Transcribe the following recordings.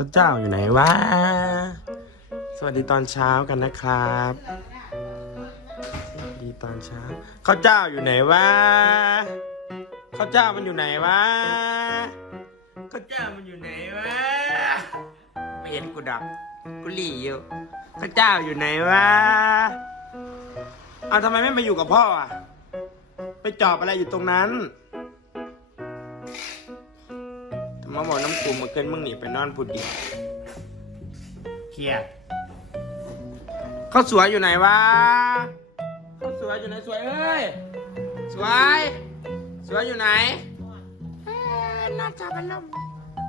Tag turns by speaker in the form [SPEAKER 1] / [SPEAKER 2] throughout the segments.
[SPEAKER 1] ข้าวเจ้าอยู่ไหนวะ สวัสดีตอนเช้ากันนะครับ สวัสดีตอนเช้า ข้าวเจ้าอยู่ไหนวะ ข้าวเจ้ามันอยู่ไหนวะ ข้าวเจ้ามันอยู่ไหนวะ ไม่เห็นกูดับกูหลีอยู่ ข้าวเจ้าอยู่ไหนวะเอาทำไมไม่มาอยู่กับพ่ออะ ไปจอบอะไรอยู่ตรงนั้น ทำไมบอกน้ำกูมาเกินมึงหนีไปนอนพุดดิเครียดข้าวสวยอยู่ไหนวะข้าวสวยอยู่ไหนสวยเอ้ยสวยสวยอยู่ไหนเอ้ยน่าจะเป็นลม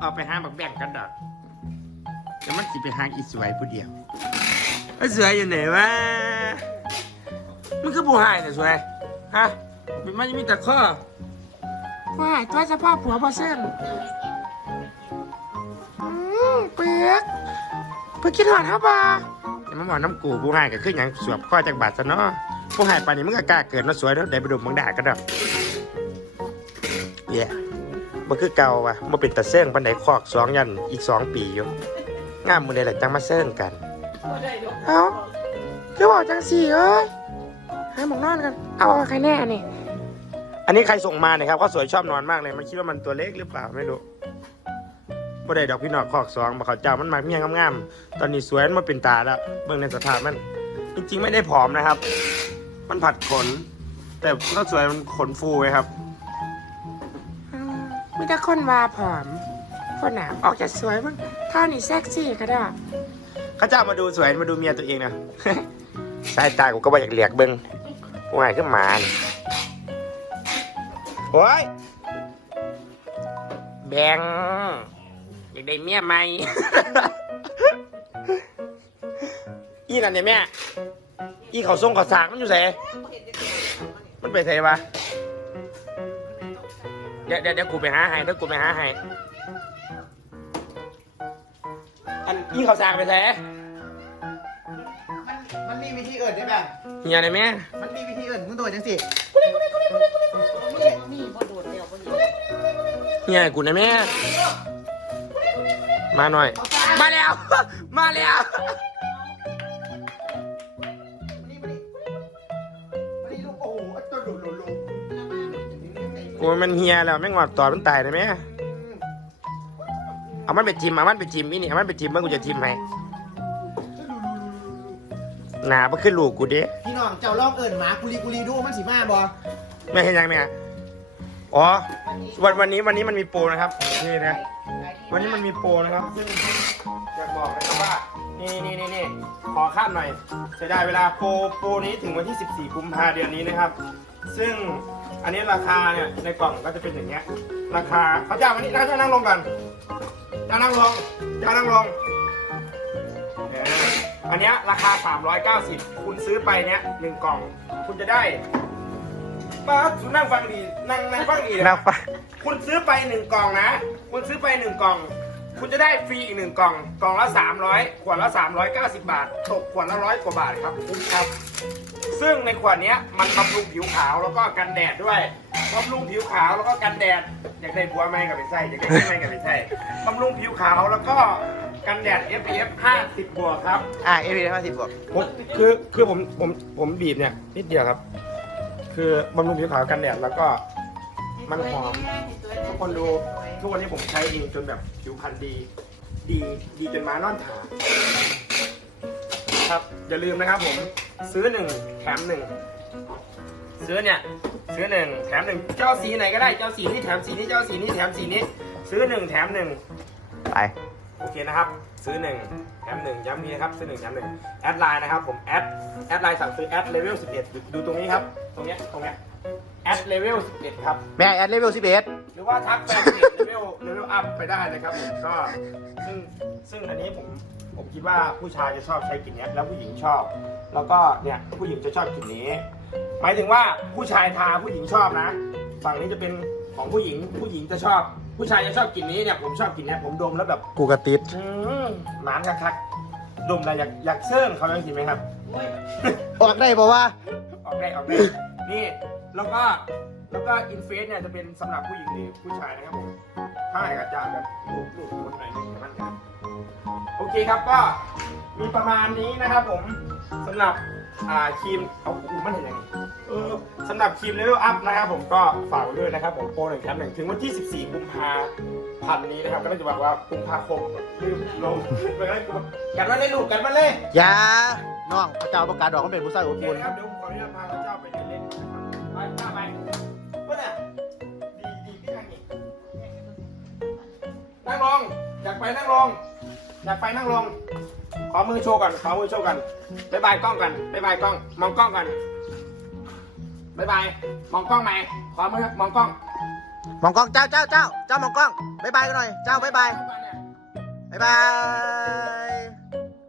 [SPEAKER 1] ออกไปหาบักแบ่งกันดอกเดี๋ยวมันสิไปหาอีสวยผู้เดียวไอ้สวยอยู่ไหนวะมันคือผู้หายแต่สวยฮะเป็นมันยังมีแต่ข้อผู้หายตัวเฉพาะผัวพอเส้นอืมเปีย กเปียกคิดหอดครับบ่าอย่ามาบอกน้ำกูผู้หายก็คืออย่างสวบข้อจากบาดซะเนาะผู้หายปานนี้มึงก็กล้าเกิดมาสวยแล้วได้ไปดูมึงด่ากันดอกเย่มันคือเก่าว่ะมันเป็นตะเส้งปันไดคอกสองยันอีกสองปีอยู่งามมือใดหลัจังมาเส้งกันเอ้าคือบอกจังสี่เอ้ยให้หมองนอนกัน เอาใครแน่นี่อันนี้ใครส่งมาเนี่ยครับเขาสวยชอบนอนมากเลยมันคิดว่ามันตัวเล็กหรือเปล่าไม่รู้ บ่ได้ดอกพี่นอกคอกสองมาเขาเจ้ามันมาเมียงามๆตอนนี้สวยมันมาเป็นตาแล้วเบิ่งในสภาพมัน จริงๆไม่ได้ผอมนะครับ มันผัดขน แต่ก็สวยมันขนฟูไว้ครับมีแต่คนว่าผอมคนหนาออกจะสวยมั้งท่านี่เซ็กซี่ก็ได้เขาเจ้ามาดูสวยมาดูเมียตัวเองนะสายตากูก็บ่อยากเหลียกเบิ้งกูหายขึ้นมานี่โอ้ยแบงอยากได้เมียใหม่ อีนั่นเนี่ยแม่ อีเขาส่งเขาสากมันอยู่ไหนมันไปไหนวะเดี๋ยวเดี๋ยวเดี๋ยวกูไปหาให้เดี๋ยวกูไปหาให้อันอีเขาสากไปไหน
[SPEAKER 2] มันมีวิธีอื่นได้แบบ
[SPEAKER 1] เฮียเลยแม่
[SPEAKER 2] มันมีวิธีอื่นมึงตัวจังสิ
[SPEAKER 3] นี่บ่โดดเดียวบ่อยู่
[SPEAKER 1] เฮียให้กูนะแม่ มาหน่อย มาแล้ว มาแล้ว
[SPEAKER 2] มานี่มานี่มานี่ลูกโอ้โหตัวหลุดหลุดหลุด
[SPEAKER 1] กูมันเฮียแล้วแม่งงอดตอดมันตายเลยแม่เอามันไปจิ้มเอามันไปจิ้มนี่นี่เอามันไปจิ้มเมื่อกูจะจิ้มให้หนาบ่ขึ้นลูกกูเด้
[SPEAKER 2] พี่น้องเจ้าลองเอิญหมากุลีกุลีดูมันสีมาบอ
[SPEAKER 1] ไม่เห็นยังเนี่ยอ๋อวันวันนี้วันนี้มันมีโปรนะครับนี่นะ วันนี้มันมีโปรนะครับ ซึ่งอยากบอกนะครับว่า นี่นี่นี่นี่ขอข้ามหน่อยเสียดายเวลาโปรโปรนี้ถึงวันที่ 14กุมภาเดือนนี้นะครับ ซึ่งอันนี้ราคาเนี่ยในกล่องก็จะเป็นอย่างเงี้ย ราคาเขาจ้าวันนี้นั่งนั่งลงกันจ้านั่งลงจ้านั่งลงอันนี้ราคา 390 คุณซื้อไปเนี้ยหนึ่งกล่อง คุณจะได้ ป้าคุณนั่งฟังดีนั่งนั่งฟังดีนะคุณซื้อไปหนึ่งกล่องนะ คุณซื้อไปหนึ่งกล่อง คุณจะได้ฟรีอีกหนึ่งกล่อง กล่องละสามร้อยขวดละสามร้อยเก้าสิบบาท ตกขวดละร้อยกว่าบาทครับคุ้มครับ ซึ่งในขวดเนี้ยมันบำรุงผิวขาวแล้วก็กันแดดด้วยบำรุงผิวขาวแล้วก็กันแดด อยากได้บัวไหมกับไปใส่อยากได้ไม่ไหมกับไปใส่บำรุงผิวขาวแล้วก็กันแดด SPF 50บวกครับ
[SPEAKER 2] อะเอพีห้าสิบบวก
[SPEAKER 1] ผมคือคือผมผมผมบีบเนี่ยนิดเดียวครับ คือบำรุงผิวขาวกันแดดแล้วก็ มันหอม ทุกคนดูทุกวันนี้ผมใช้เองจนแบบผิวพรรณดี ดีดีจนมานอนถาครับอย่าลืมนะครับผมซื้อหนึ่งแถมหนึ่งซื้อเนี่ยซื้อหนึ่งแถมหนึ่งเจ้าสีไหนก็ได้เจ้าสีนี้แถมสีนี้เจ้าสีนี้แถมสีนี้ ซื้อหนึ่งแถมหนึ่ง
[SPEAKER 2] ไป
[SPEAKER 1] โอเคนะครับ ซื้อหนึ่งแถมหนึ่งย้ำนี้นะครับซื้อหนึ่งแถมหนึ่งแอดไลน์นะครับผมแอดแอดไลน์สั่งซื้อแอดเลเวล11ดูดูตรงนี้ครับ ตรงเนี้ยตรงเนี้ยแอดเลเวล11ครับ
[SPEAKER 2] แม่แอดเลเวลสิบเอ็ด
[SPEAKER 1] หรือว่าทักแฟนเพจเลเวลเลเวลอัพไปได้นะครับผมก็ซึ่งซึ่งอันนี้ผมผมคิดว่าผู้ชายจะชอบใช้กลิ่นเนี้ยแล้วผู้หญิงชอบ แล้วก็เนี่ยผู้หญิงจะชอบกลิ่นนี้ หมายถึงว่าผู้ชายทาผู้หญิงชอบนะ ฝั่งนี้จะเป็นของผู้หญิงผู้หญิงจะชอบ ผู้ชายจะชอบกลิ่นนี้เนี่ยผมชอบกลิ่นเนี้ยผมดมแล้วแบบ
[SPEAKER 2] กูกระติด
[SPEAKER 1] อืมหมานคักๆดมอะไรอยากอยากเซิ่งเขายังสิไหมครับ
[SPEAKER 2] ออกได้ป่าวะ
[SPEAKER 1] ออกได้ออกได้นี่แล้วก็แล้วก็อินเฟสเนี่ยจะเป็นสำหรับผู้หญิงหรือผู้ชายนะครับผมถ้าอยากจะกันรูปรูปคนไหนหนึ่งมันกันเคครับก็มีประมาณนี้นะครับผมสำหรับอ่าครีมเอาอูมันเห็นยังไง เออสำหรับครีมเลเวลอัพนะครับผมก็ฝากไว้ด้วยนะครับผมโปรหนึ่งแถมหนึ่งถึงวันที่ 14 กุมภาพันธ์นี้นะครับก็ต้องจะบอกว่ากุมภาคมลืมลงไปแล้วกันมาเลยลูกกันมาเลย
[SPEAKER 2] อยาน้องพระเจ้าประกาศดอกเขาเป็นผู้ชาย
[SPEAKER 1] โอ
[SPEAKER 2] อบ
[SPEAKER 1] เค
[SPEAKER 2] อุ่น
[SPEAKER 1] นะครับเดี๋ยวผมขออนุญาตพาพระเจ้าไปเดินเล่นนะครับไปข้าไปเพื่อนอะดีดีที่ทางนี้นั่งลงอยากไปนั่งลงอยากไปนั่งลงขอมือโชว์ก่อนขอมือโชว์กันบายบายกล้องกันบายบายกล้องมองกล้องกัน บายบาย มองกล้องไหมขอมือมองกล้อง
[SPEAKER 2] มองกล้องเจ้าเจ้าเจ้าเจ้ามองกล้องบายบายกันหน่อย เจ้าบายบายบายบาย